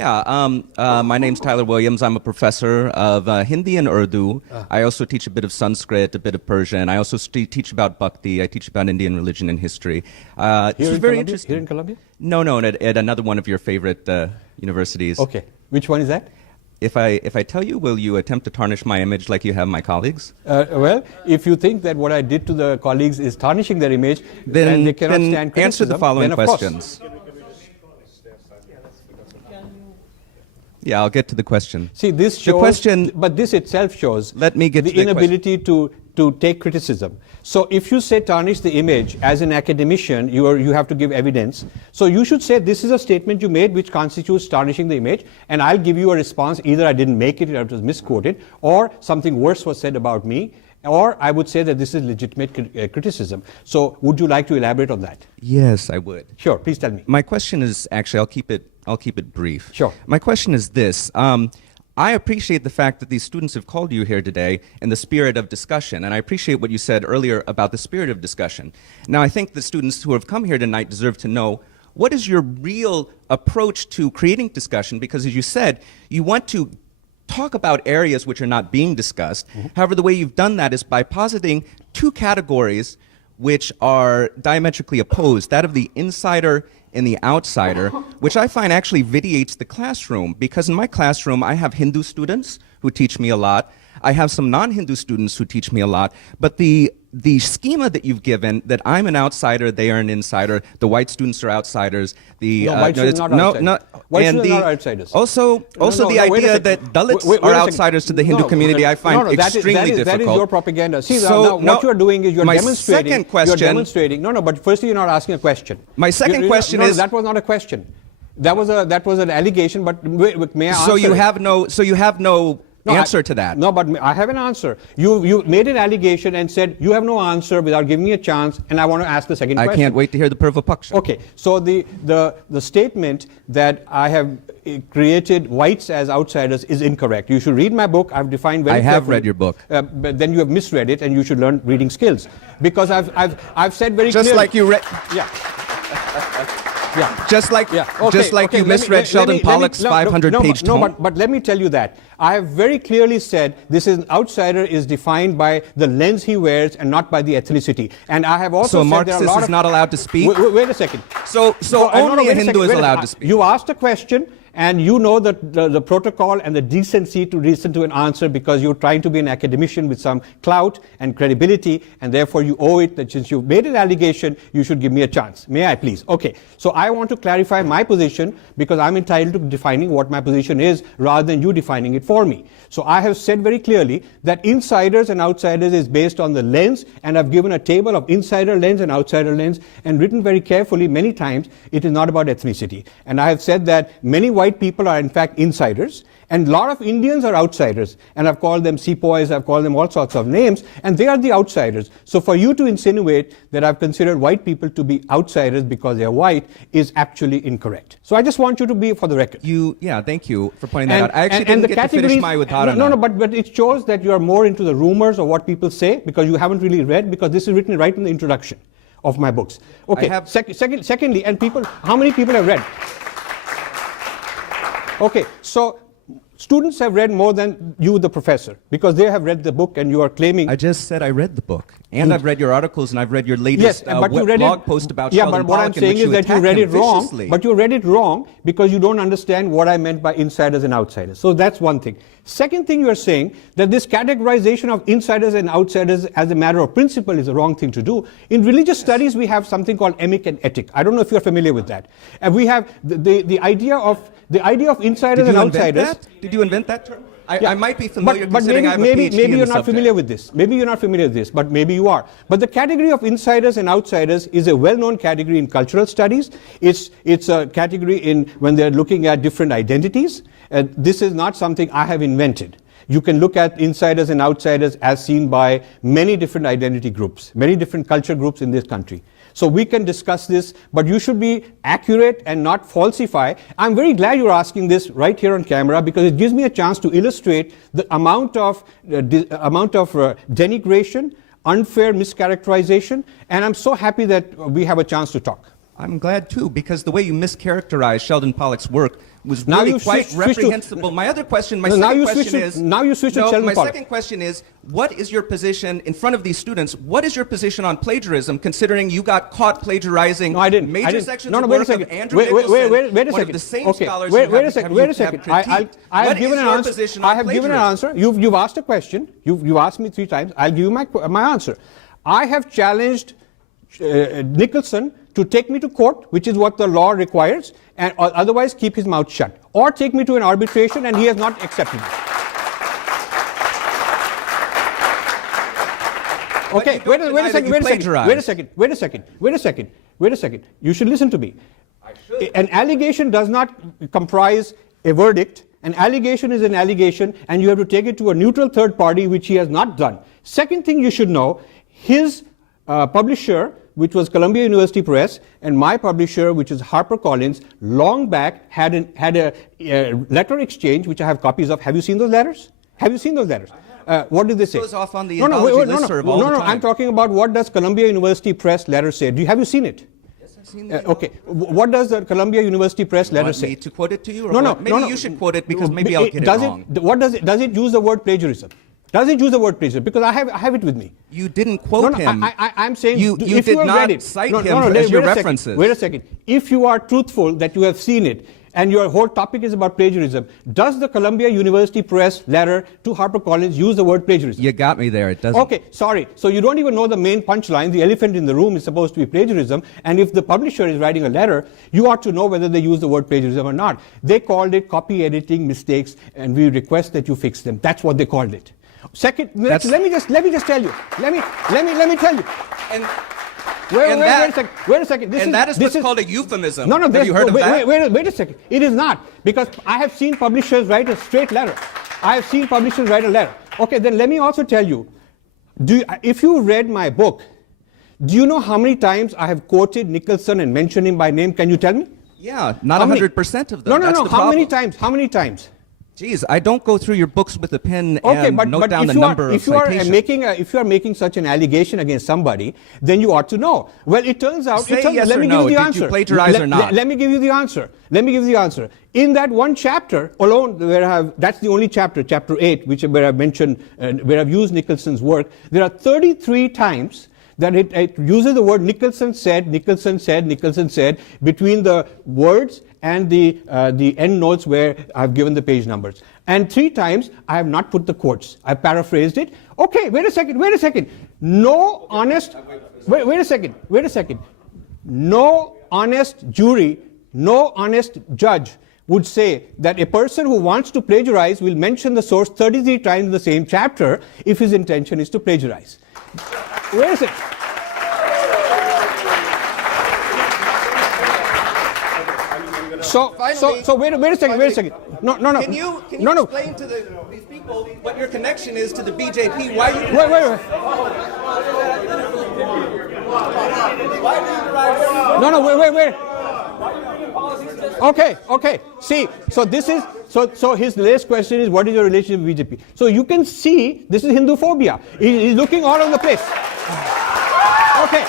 My name's Tyler Williams. I'm a professor of Hindi and Urdu. I also teach a bit of Sanskrit, a bit of Persian. I also teach about Bhakti. I teach about Indian religion and history. This is very interesting. Here in Columbia? No, at another one of your favorite universities. Okay. Which one is that? If I tell you, will you attempt to tarnish my image like you have my colleagues? Well, if you think that what I did to the colleagues is tarnishing their image, then they cannot stand criticism, answer the following questions. Yeah, I'll get to the question. See, this shows, but this itself shows Let me get the to the inability to take criticism. So if you say tarnish the image, as an academician, you have to give evidence. So you should say this is a statement you made which constitutes tarnishing the image, and I'll give you a response. Either I didn't make it, or it was misquoted, or something worse was said about me, or I would say that this is legitimate criticism. So would you like to elaborate on that? Yes, I would. Sure, please tell me. My question is, actually, I'll keep it brief. Sure. My question is this. I appreciate the fact that these students have called you here today in the spirit of discussion, and I appreciate what you said earlier about the spirit of discussion. Now, I think the students who have come here tonight deserve to know, what is your real approach to creating discussion? Because as you said, you want to talk about areas which are not being discussed. However, the way you've done that is by positing two categories which are diametrically opposed, that of the insider and the outsider, which I find actually vitiates the classroom, because in my classroom I have Hindu students who teach me a lot. I have some non-Hindu students who teach me a lot, but the schema that you've given, that I'm an outsider, they are an insider, the white students are outsiders. White students are not outsiders. White students are outsiders. Also the idea that Dalits are outsiders to the Hindu community, I find extremely difficult. That is your propaganda. See, now what you're doing is you're demonstrating. You're demonstrating. No, but firstly you're not asking a question. My second question is. That was not a question. That was an allegation. But may I answer? So you have no answer to that. No, but I have an answer. You made an allegation and said you have no answer without giving me a chance, and I want to ask the second question. I can't wait to hear the Purva Paksha. Okay, so the statement that I have created whites as outsiders is incorrect. You should read my book. I've defined very carefully. I have read your book. But then you have misread it, and you should learn reading skills, because I've said very clearly. Just like you read. Yeah. Yeah. Just like you misread Sheldon Pollock's 500-page tome. No, but let me tell you that. I have very clearly said this is an outsider is defined by the lens he wears and not by the ethnicity. And I have also said Marxist is not allowed to speak? Wait a second. So only a Hindu is allowed to speak. You asked a question, and you know the protocol and the decency to listen to an answer, because you're trying to be an academician with some clout and credibility, and therefore you owe it that since you've made an allegation, you should give me a chance. May I please? Okay. So I want to clarify my position, because I'm entitled to defining what my position is rather than you defining it for me. So I have said very clearly that insiders and outsiders is based on the lens, and I've given a table of insider lens and outsider lens, and written very carefully many times it is not about ethnicity. And I have said that many white people are in fact insiders, and a lot of Indians are outsiders, and I've called them sepoys, I've called them all sorts of names, and they are the outsiders. So for you to insinuate that I've considered white people to be outsiders because they're white is actually incorrect. So I just want you to be for the record. Thank you for pointing that out. I actually didn't get to finish my Udharana. No, but it shows that you are more into the rumors of what people say, because you haven't really read, because this is written right in the introduction of my books. Okay, secondly, and people, how many people have read? Okay, so students have read more than you, the professor, because they have read the book, and you are claiming. I just said I read the book, and I've read your articles, and I've read your latest blog post about Sheldon Pollock. Yeah, but what I'm saying is that you read it wrong. But you read it wrong because you don't understand what I meant by insiders and outsiders. So that's one thing. Second thing, you are saying that this categorization of insiders and outsiders as a matter of principle is a wrong thing to do. In religious studies, we have something called emic and etic. I don't know if you're familiar with that. And we have the idea of insiders and outsiders. Did you invent that term? I might be familiar, but maybe you're not familiar with this. Maybe you're not familiar with this, but maybe you are. But the category of insiders and outsiders is a well-known category in cultural studies. It's a category in when they're looking at different identities. This is not something I have invented. You can look at insiders and outsiders as seen by many different identity groups, many different culture groups in this country. So we can discuss this, but you should be accurate and not falsify. I'm very glad you're asking this right here on camera, because it gives me a chance to illustrate the amount of denigration, unfair mischaracterization, and I'm so happy that we have a chance to talk. I'm glad too, because the way you mischaracterized Sheldon Pollock's work was Now really you quite switch to- reprehensible. My other question, my No, now second you question switch to- is... now you switch to no, Sheldon my Pollock. second question is, what is your position in front of these students? What is your position on plagiarism, considering you got caught plagiarizing No, I didn't. major I didn't. sections No, of wait a work second. of Andrew Wait a Nicholson, second. one of the same Okay. scholars Wait you have, a second. have Wait you a second. have critiqued. I have What given is an your answer. position I on have given an plagiarism? answer. You've asked a question. You've asked me 3 times. I'll give you my answer. I have challenged Nicholson to take me to court, which is what the law requires, and otherwise keep his mouth shut, or take me to an arbitration, and he has not accepted it. Okay, wait a second. You should listen to me. An allegation does not comprise a verdict. An allegation is an allegation, and you have to take it to a neutral third party, which he has not done. Second thing you should know, his publisher, which was Columbia University Press, and my publisher, which is HarperCollins, long back had a letter exchange, which I have copies of. Have you seen those letters? What did they say? It goes off on the Indology listserv all the time. I'm talking about what does Columbia University Press letter say. Have you seen it? Yes, I've seen it. Okay. What does the Columbia University Press letter say? Want me to quote it to you? Or No. Maybe you should quote it, because maybe I'll get it wrong. Does it use the word plagiarism? Does it use the word plagiarism? Because I have it with me. You didn't quote him. I'm saying you if did you have not read it, cite him as your references. Wait a second. If you are truthful that you have seen it, and your whole topic is about plagiarism, does the Columbia University Press letter to HarperCollins use the word plagiarism? You got me there. It doesn't. Okay, sorry. So you don't even know the main punchline. The elephant in the room is supposed to be plagiarism. And if the publisher is writing a letter, you ought to know whether they use the word plagiarism or not. They called it copy editing mistakes, and we request that you fix them. That's what they called it. Second, let me just tell you. Let me tell you. And Wait a second. That is what's called a euphemism. No, have you heard of that? Wait a second. It is not, because I have seen publishers write a straight letter. I have seen publishers write a letter. Okay, then let me also tell you, if you read my book, do you know how many times I have quoted Nicholson and mentioned him by name? Can you tell me? Yeah, not 100% of them. No. How many times? Geez, I don't go through your books with a pen and note down the number of citations. If you are making such an allegation against somebody, then you ought to know. Well, it turns out. Say yes let or me no. give you the Did answer. you plagiarize or not? Let me give you the answer. In that one chapter alone, that's the only chapter, chapter 8, where I've mentioned, where I've used Nicholson's work. There are 33 times that it uses the word Nicholson said between the words and the end notes where I've given the page numbers. And 3 times I have not put the quotes. I paraphrased it. Okay, wait a second. No honest jury, no honest judge would say that a person who wants to plagiarize will mention the source 33 times in the same chapter if his intention is to plagiarize. Wait a second. So wait a second. No. Can you explain to these people what your connection is to the BJP? Why you? Wait. No, wait. Okay. See, so his latest question is, what is your relationship with BJP? So you can see, this is Hinduphobia. He's looking all over the place. Okay.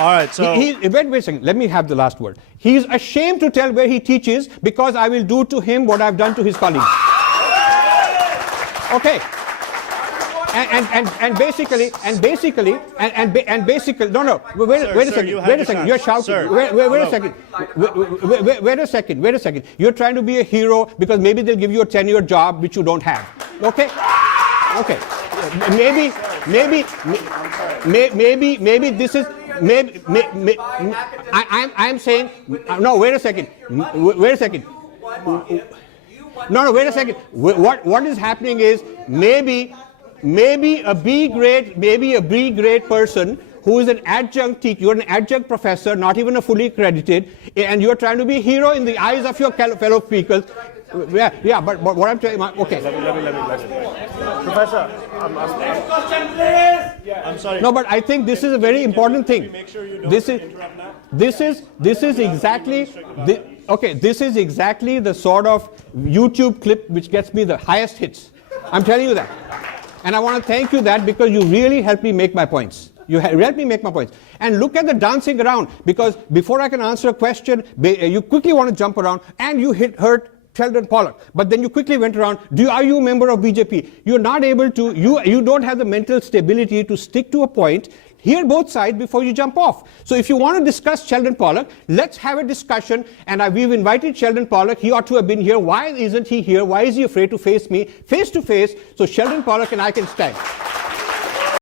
All right, so... Wait a second. Let me have the last word. He is ashamed to tell where he teaches, because I will do to him what I've done to his colleagues. Okay. And basically, no. Wait a second. You're shouting. Wait a second. You're trying to be a hero because maybe they'll give you a tenured job which you don't have. Okay. Maybe this is. I'm saying. No. Wait a second. No. Wait a second. What is happening is maybe a B grade person who is an adjunct teacher, you're an adjunct professor, not even a fully accredited, and you're trying to be a hero in the eyes of your fellow speakers. Yeah, but what I'm telling you, okay. Let me. Professor, I'm sorry. No, but I think this is a very important thing. Make sure you don't This interrupt now. is exactly this is exactly the sort of YouTube clip which gets me the highest hits. I'm telling you that. And I want to thank you that because you really helped me make my points. You helped me make my points. And look at the dancing around, because before I can answer a question, you quickly want to jump around, and you hurt Sheldon Pollock. But then you quickly went around, are you a member of BJP? You're not able to, you don't have the mental stability to stick to a point, hear both sides before you jump off. So if you want to discuss Sheldon Pollock, let's have a discussion. And we've invited Sheldon Pollock. He ought to have been here. Why isn't he here? Why is he afraid to face me face to face so Sheldon Pollock and I can stand?